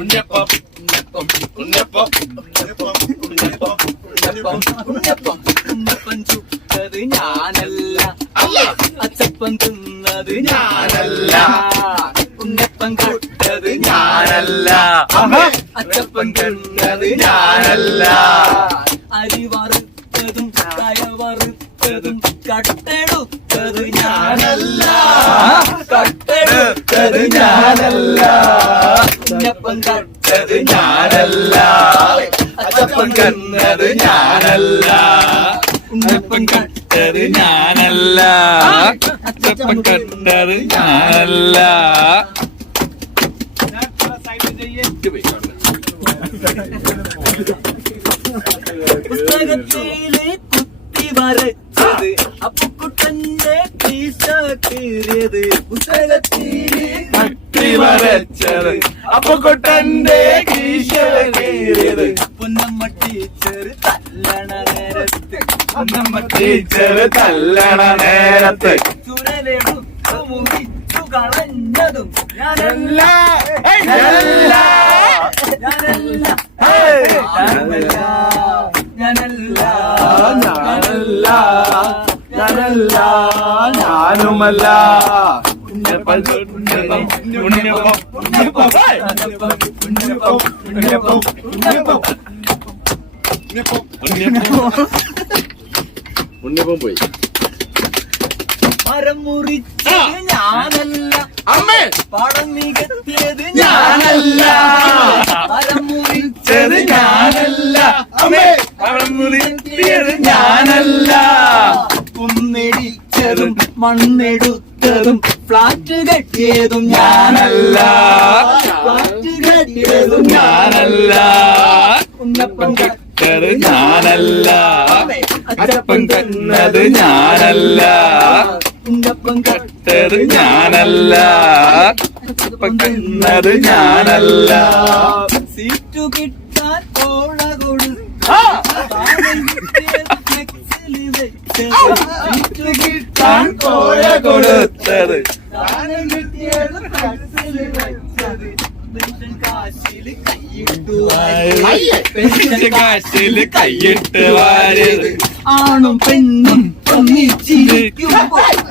ഉണ്ണിയപ്പം ഉണ്ണിയപ്പം ഉണ്ണിയപ്പം ഉണ്ണിയപ്പം ഉണ്ണിയപ്പം ഉണ്ണിയപ്പം ഉണ്ണപ്പം ഉണ്ണപ്പം ചുട്ടത് ഞാനല്ല. കട്ട അച്ചപ്പം തിന്നത് ഞാനല്ല. ഉണ്ണപ്പം കട്ടത് ഞാനല്ല. ഞാനല്ല അച്ചപ്പം തിന്നത് ഞാനല്ല. അരി വറുത്തതും കയ വറുത്തതും കട്ടെടുത്തത് ഞാനല്ല. കത്തത് ഞാനല്ല. കുഞ്ഞപ്പൻ കത്തത് ഞാനല്ല. അച്ചപ്പം കന്നത് ഞാനല്ല. കുഞ്ഞപ്പൻ കത്തത് ഞാനല്ല. അച്ചപ്പം കത്തത് ഞാനല്ല. പുസ്തകത്തിലെ കുത്തി വരച്ചത്. അപ്പൊ കീറിയത് കത്തി വരച്ചത് അപ്പൊ കൊട്ടന്റെ കീശല കീറിയത്. പൊന്നമ്മ ടീച്ചർ തല്ലണ നേരത്ത്. പൊന്നമ്മ ടീച്ചർ തല്ലണ നേരത്ത്. ചുരലെടുത്തു കളഞ്ഞതും. ഞാനല്ല. ഞാനല്ല. ഞാനല്ല. ഉണ്ണിയപ്പം ഉണ്ണിപ്പം പോയി. മരം മുറിച്ചത് ഞാനല്ല. അമ്മേ! പടം മികത്തിയത് ഞാനല്ല. കുന്നിടിച്ചതും മണ്ണെടുത്തതും ഫ്ലാറ്റ് കെട്ടിയതും ഞാനല്ല. ഫ്ലാറ്റ് കെട്ടിയതും ഞാനല്ല. ഉണ്ണപ്പം കട്ടത് ഞാനല്ല. അച്ചപ്പം കന്നത് ഞാനല്ല. ഉണ്ണപ്പം കട്ടത് ഞാനല്ല. അച്ചപ്പം കന്നത് ഞാനല്ല. സീറ്റു കിട്ടാൻ കോഴ കൊടുത്തു കിട്ടാൻ കാശിൽ കൈയിട്ട് വാരത് ആണും പെണ്ണും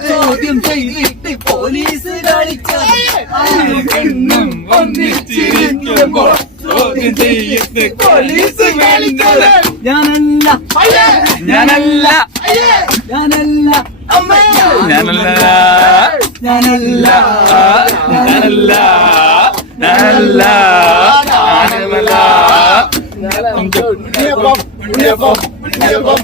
ചോദ്യം ചെയ്തിട്ട് പോലീസ് കളിക്കാതെ ആണും പെണ്ണും ചോദ്യം ചെയ്തിട്ട് പോലീസ് കളിക്കാതെ ഞാനല്ല. ഞാനല്ല. ഞാനല്ല. ഞാനല്ല. ഞാനല്ല. ഞാനല്ല. ഞാനല്ല. ഞാനല്ല. ഉണ്ണിയപ്പം ഉണ്ണിയപ്പം ഉണ്ണിയപ്പം.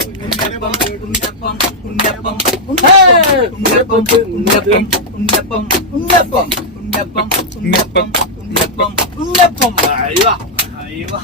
ഉണ്ണപ്പം ഉണ്ണപ്പം ഉണ്ണപ്പം ഉണ്ണപ്പം ഉണ്ണപ്പം ഉണ്ണപ്പം ഉണ്ണപ്പം ഉണ്ണപ്പം ഉണ്ണപ്പം ഉണ്ണപ്പം അയ്യോ അയ്യോ.